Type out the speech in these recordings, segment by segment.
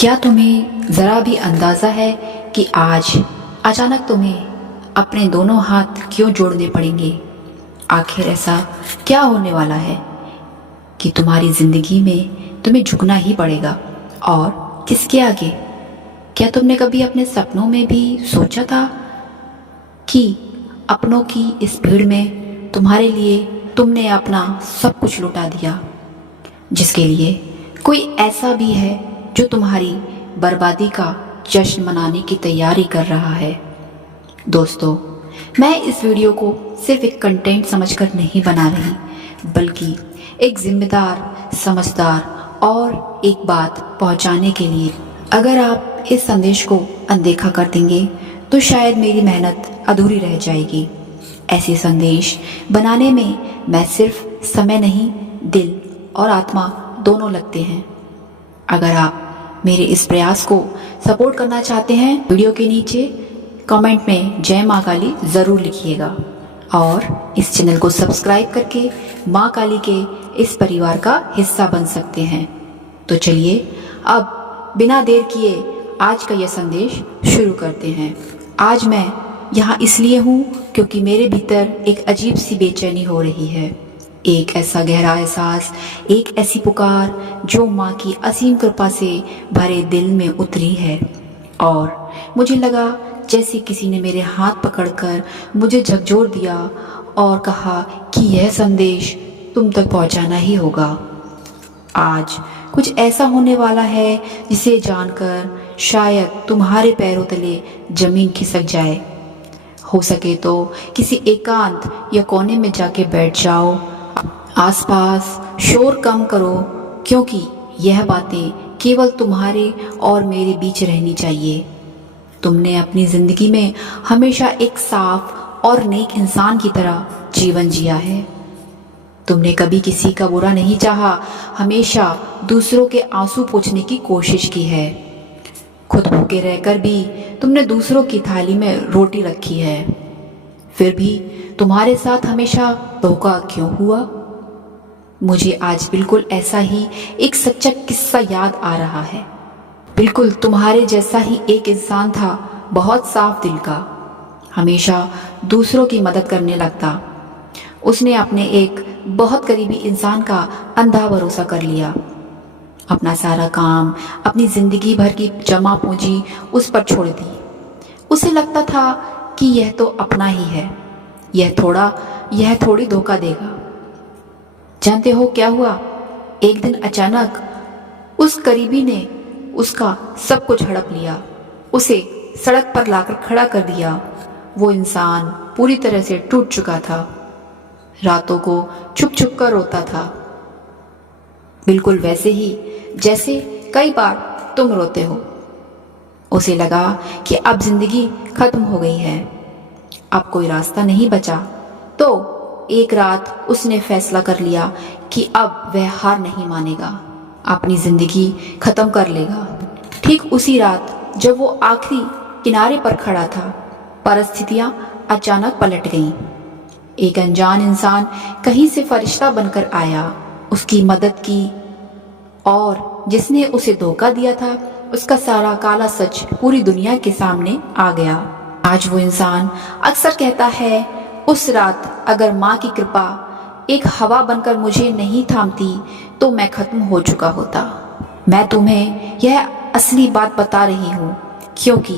क्या तुम्हें ज़रा भी अंदाज़ा है कि आज अचानक तुम्हें अपने दोनों हाथ क्यों जोड़ने पड़ेंगे? आखिर ऐसा क्या होने वाला है कि तुम्हारी ज़िंदगी में तुम्हें झुकना ही पड़ेगा? और किसके आगे? क्या तुमने कभी अपने सपनों में भी सोचा था कि अपनों की इस भीड़ में तुम्हारे लिए तुमने अपना सब कुछ लुटा दिया, जिसके लिए कोई ऐसा भी है जो तुम्हारी बर्बादी का जश्न मनाने की तैयारी कर रहा है? दोस्तों, मैं इस वीडियो को सिर्फ एक कंटेंट समझकर नहीं बना रही, बल्कि एक जिम्मेदार, समझदार और एक बात पहुंचाने के लिए। अगर आप इस संदेश को अनदेखा कर देंगे तो शायद मेरी मेहनत अधूरी रह जाएगी। ऐसे संदेश बनाने में मैं सिर्फ समय नहीं, दिल और आत्मा दोनों लगते हैं। अगर आप मेरे इस प्रयास को सपोर्ट करना चाहते हैं, वीडियो के नीचे कमेंट में जय माँ काली ज़रूर लिखिएगा और इस चैनल को सब्सक्राइब करके माँ काली के इस परिवार का हिस्सा बन सकते हैं। तो चलिए अब बिना देर किए आज का यह संदेश शुरू करते हैं। आज मैं यहाँ इसलिए हूँ क्योंकि मेरे भीतर एक अजीब सी बेचैनी हो रही है, एक ऐसा गहरा एहसास, एक ऐसी पुकार जो माँ की असीम कृपा से भरे दिल में उतरी है। और मुझे लगा जैसे किसी ने मेरे हाथ पकड़कर मुझे झकझोर दिया और कहा कि यह संदेश तुम तक पहुँचाना ही होगा। आज कुछ ऐसा होने वाला है जिसे जानकर शायद तुम्हारे पैरों तले जमीन खिसक जाए। हो सके तो किसी एकांत या कोने में जाके बैठ जाओ, आसपास शोर कम करो, क्योंकि यह बातें केवल तुम्हारे और मेरे बीच रहनी चाहिए। तुमने अपनी ज़िंदगी में हमेशा एक साफ और नेक इंसान की तरह जीवन जिया है। तुमने कभी किसी का बुरा नहीं चाहा, हमेशा दूसरों के आंसू पोंछने की कोशिश की है। खुद भूखे रहकर भी तुमने दूसरों की थाली में रोटी रखी है। फिर भी तुम्हारे साथ हमेशा धोखा क्यों हुआ? मुझे आज बिल्कुल ऐसा ही एक सच्चा किस्सा याद आ रहा है। बिल्कुल तुम्हारे जैसा ही एक इंसान था, बहुत साफ दिल का, हमेशा दूसरों की मदद करने लगता। उसने अपने एक बहुत करीबी इंसान का अंधा भरोसा कर लिया। अपना सारा काम, अपनी जिंदगी भर की जमा पूंजी उस पर छोड़ दी। उसे लगता था कि यह तो अपना ही है, यह थोड़ी धोखा देगा। जानते हो क्या हुआ? एक दिन अचानक उस करीबी ने उसका सब कुछ हड़प लिया, उसे सड़क पर लाकर खड़ा कर दिया। वो इंसान पूरी तरह से टूट चुका था, रातों को छुप छुप कर रोता था, बिल्कुल वैसे ही जैसे कई बार तुम रोते हो। उसे लगा कि अब जिंदगी खत्म हो गई है, अब कोई रास्ता नहीं बचा। तो एक रात उसने फैसला कर लिया कि अब वह हार नहीं मानेगा, अपनी जिंदगी खत्म कर लेगा। ठीक उसी रात जब वो आखिरी किनारे पर खड़ा था, परिस्थितियां अचानक पलट गईं। एक अनजान इंसान कहीं से फरिश्ता बनकर आया, उसकी मदद की, और जिसने उसे धोखा दिया था उसका सारा काला सच पूरी दुनिया के सामने आ गया। आज वो इंसान अक्सर कहता है, उस रात अगर माँ की कृपा एक हवा बनकर मुझे नहीं थामती तो मैं खत्म हो चुका होता। मैं तुम्हें यह असली बात बता रही हूँ क्योंकि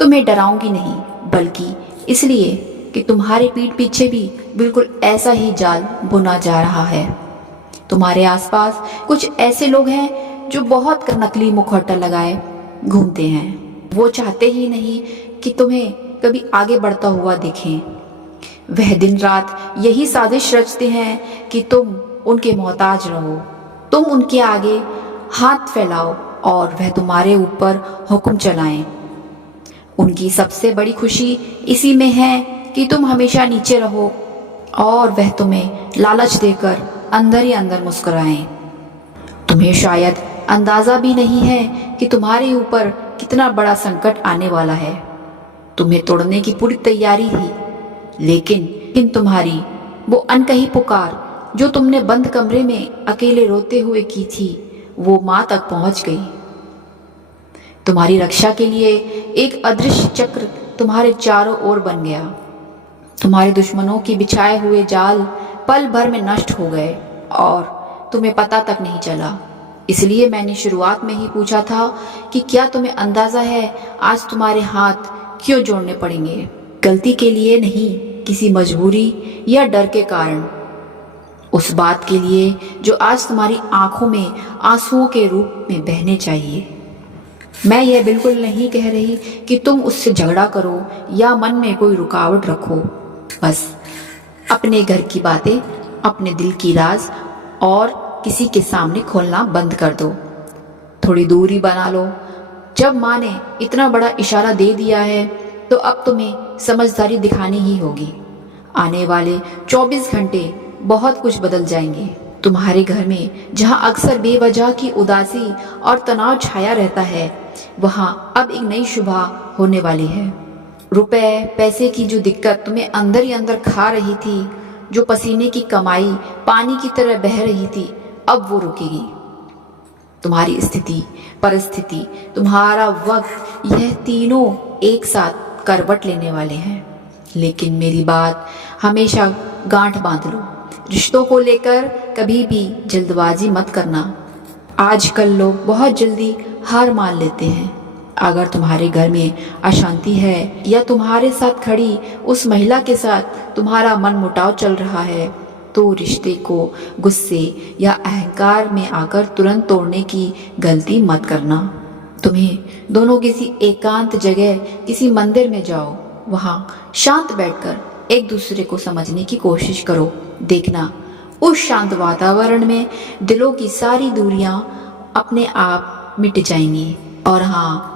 तुम्हें डराऊंगी नहीं, बल्कि इसलिए कि तुम्हारे पीठ पीछे भी बिल्कुल ऐसा ही जाल बुना जा रहा है। तुम्हारे आसपास कुछ ऐसे लोग हैं जो बहुत नकली मुखौटा लगाए घूमते हैं। वो चाहते ही नहीं कि तुम्हें कभी आगे बढ़ता हुआ दिखें। वह दिन रात यही साजिश रचते हैं कि तुम उनके मोहताज रहो, तुम उनके आगे हाथ फैलाओ और वह तुम्हारे ऊपर हुक्म चलाएं। उनकी सबसे बड़ी खुशी इसी में है कि तुम हमेशा नीचे रहो और वह तुम्हें लालच देकर अंदर ही अंदर मुस्कुराएं। तुम्हें शायद अंदाजा भी नहीं है कि तुम्हारे ऊपर कितना बड़ा संकट आने वाला है। तुम्हें तोड़ने की पूरी तैयारी थी, लेकिन तुम्हारी वो अनकही पुकार जो तुमने बंद कमरे में अकेले रोते हुए की थी, वो माँ तक पहुँच गई। तुम्हारी रक्षा के लिए एक अदृश्य चक्र तुम्हारे चारों ओर बन गया। तुम्हारे दुश्मनों के बिछाए हुए जाल पल भर में नष्ट हो गए और तुम्हें पता तक नहीं चला। इसलिए मैंने शुरुआत में ही पूछा था कि क्या तुम्हें अंदाजा है आज तुम्हारे हाथ क्यों जोड़ने पड़ेंगे। गलती के लिए नहीं, किसी मजबूरी या डर के कारण। उस बात के लिए जो आज तुम्हारी आंखों में आंसुओं के रूप में बहने चाहिए। मैं यह बिल्कुल नहीं कह रही कि तुम उससे झगड़ा करो या मन में कोई रुकावट रखो। बस अपने घर की बातें, अपने दिल की राज और किसी के सामने खोलना बंद कर दो। थोड़ी दूरी बना लो। जब माँ ने इतना बड़ा इशारा दे दिया है तो अब तुम्हें समझदारी दिखानी ही होगी। आने वाले 24 घंटे बहुत कुछ बदल जाएंगे। तुम्हारे घर में जहाँ अक्सर बेवजह की उदासी और तनाव छाया रहता है, वहाँ अब एक नई सुबह होने वाली है। रुपए पैसे की जो दिक्कत तुम्हें अंदर ही अंदर खा रही थी, जो पसीने की कमाई पानी की तरह बह रही थी, अब वो रुकेगी। तुम्हारी स्थिति, परिस्थिति, तुम्हारा वक्त, यह तीनों एक साथ करवट लेने वाले हैं। लेकिन मेरी बात हमेशा गांठ बांध लो। रिश्तों को लेकर कभी भी जल्दबाजी मत करना। आजकल लोग बहुत जल्दी हार मान लेते हैं। अगर तुम्हारे घर में अशांति है या तुम्हारे साथ खड़ी उस महिला के साथ तुम्हारा मन मुटाव चल रहा है, तो रिश्ते को गुस्से या अहंकार में आकर तुरंत तोड़ने की गलती मत करना। तुम्हें दोनों किसी एकांत जगह, किसी मंदिर में जाओ। वहाँ शांत बैठकर एक दूसरे को समझने की कोशिश करो। देखना, उस शांत वातावरण में दिलों की सारी दूरियां अपने आप मिट जाएंगी। और हाँ,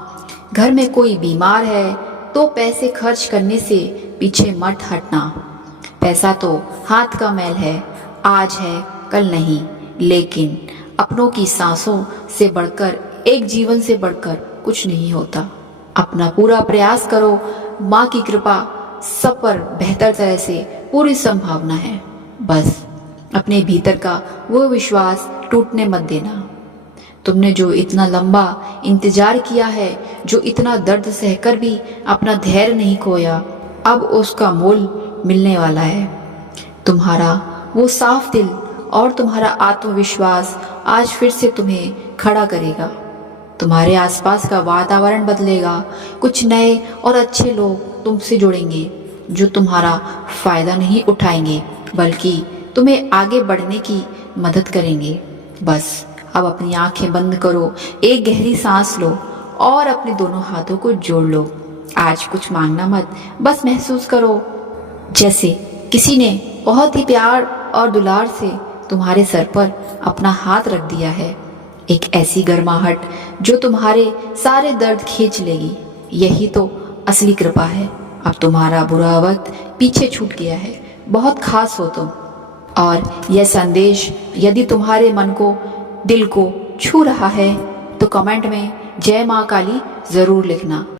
घर में कोई बीमार है तो पैसे खर्च करने से पीछे मत हटना। पैसा तो हाथ का मैल है, आज है कल नहीं। लेकिन अपनों की सांसों से बढ़कर, एक जीवन से बढ़कर कुछ नहीं होता। अपना पूरा प्रयास करो। माँ की कृपा सब पर बेहतर तरह से पूरी संभावना है। बस अपने भीतर का वो विश्वास टूटने मत देना। तुमने जो इतना लंबा इंतजार किया है, जो इतना दर्द सहकर भी अपना धैर्य नहीं खोया, अब उसका मोल मिलने वाला है। तुम्हारा वो साफ दिल और तुम्हारा आत्मविश्वास आज फिर से तुम्हें खड़ा करेगा। तुम्हारे आसपास का वातावरण बदलेगा। कुछ नए और अच्छे लोग तुमसे जुड़ेंगे जो तुम्हारा फायदा नहीं उठाएंगे, बल्कि तुम्हें आगे बढ़ने की मदद करेंगे। बस अब अपनी आंखें बंद करो, एक गहरी सांस लो और अपने दोनों हाथों को जोड़ लो। आज कुछ मांगना मत, बस महसूस करो जैसे किसी ने बहुत ही प्यार और दुलार से तुम्हारे सर पर अपना हाथ रख दिया है। एक ऐसी गर्माहट जो तुम्हारे सारे दर्द खींच लेगी। यही तो असली कृपा है। अब तुम्हारा बुरा वक्त पीछे छूट गया है। बहुत खास हो तुम। और यह संदेश यदि तुम्हारे मन को, दिल को छू रहा है तो कमेंट में जय माँ काली जरूर लिखना।